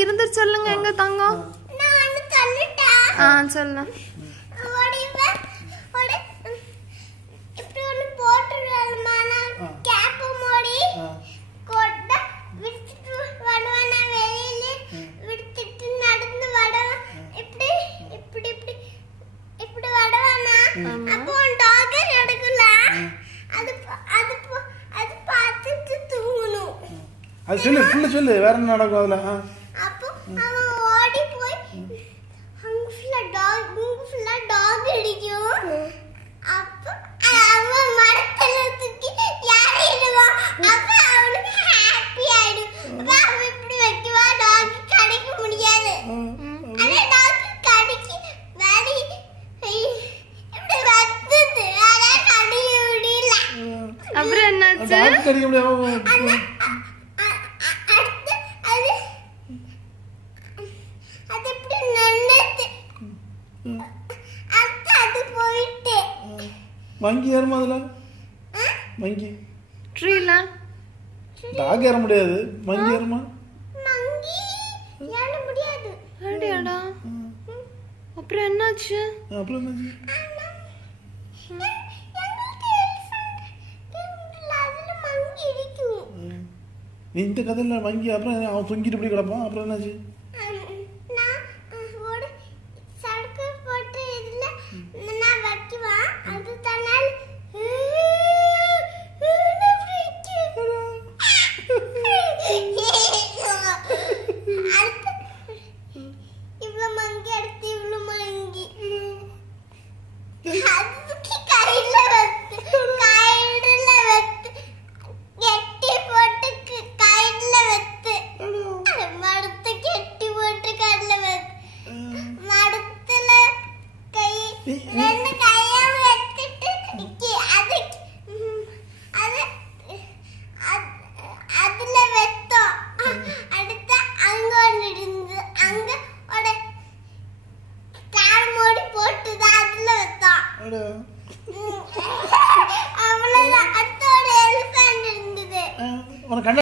இருந்து சொல்லுங்க எங்க தங்கம் சொல்லு அது சொல்லு ஃபுல்லா சொல்லு வேற என்ன நடக்கும் அதுல அப்போ அவன் ஓடி போய் அங்க ஃபுல்லா டாக் அடிக்கும் அப்போ அவன் மரத்துல தூக்கி யாரிடுவான் அப்ப அவனுக்கு ஹாப்பி ஆயிடும் அப்ப அவன் இப்படி வைக்குவா டாக் கடிக்க முடியாது அதே டாக் கடிக்கு வேடி இப்படி வத்துது அத கடிக்க முடியல அப்புறம் என்னாச்சு டாக் கடிக்க முடியாது மங்கி ஏறுமா அதுல மங்கி ட்ரீல டாக் ஏற முடியாது மங்கி ஏறுமா மங்கி ஏற முடியாது அடடா அப்புறம் என்னாச்சு அப்புறம் என்னாச்சு இந்த கதையில மங்கி அப்புறம் அவன் தொங்கிட்டு இப்படி கிடப்பான் அப்புறம் என்னாச்சு அவ்வளவுதான் அடுத்த ஒரு எலிஃபண்ட் இருந்தது உனக்கு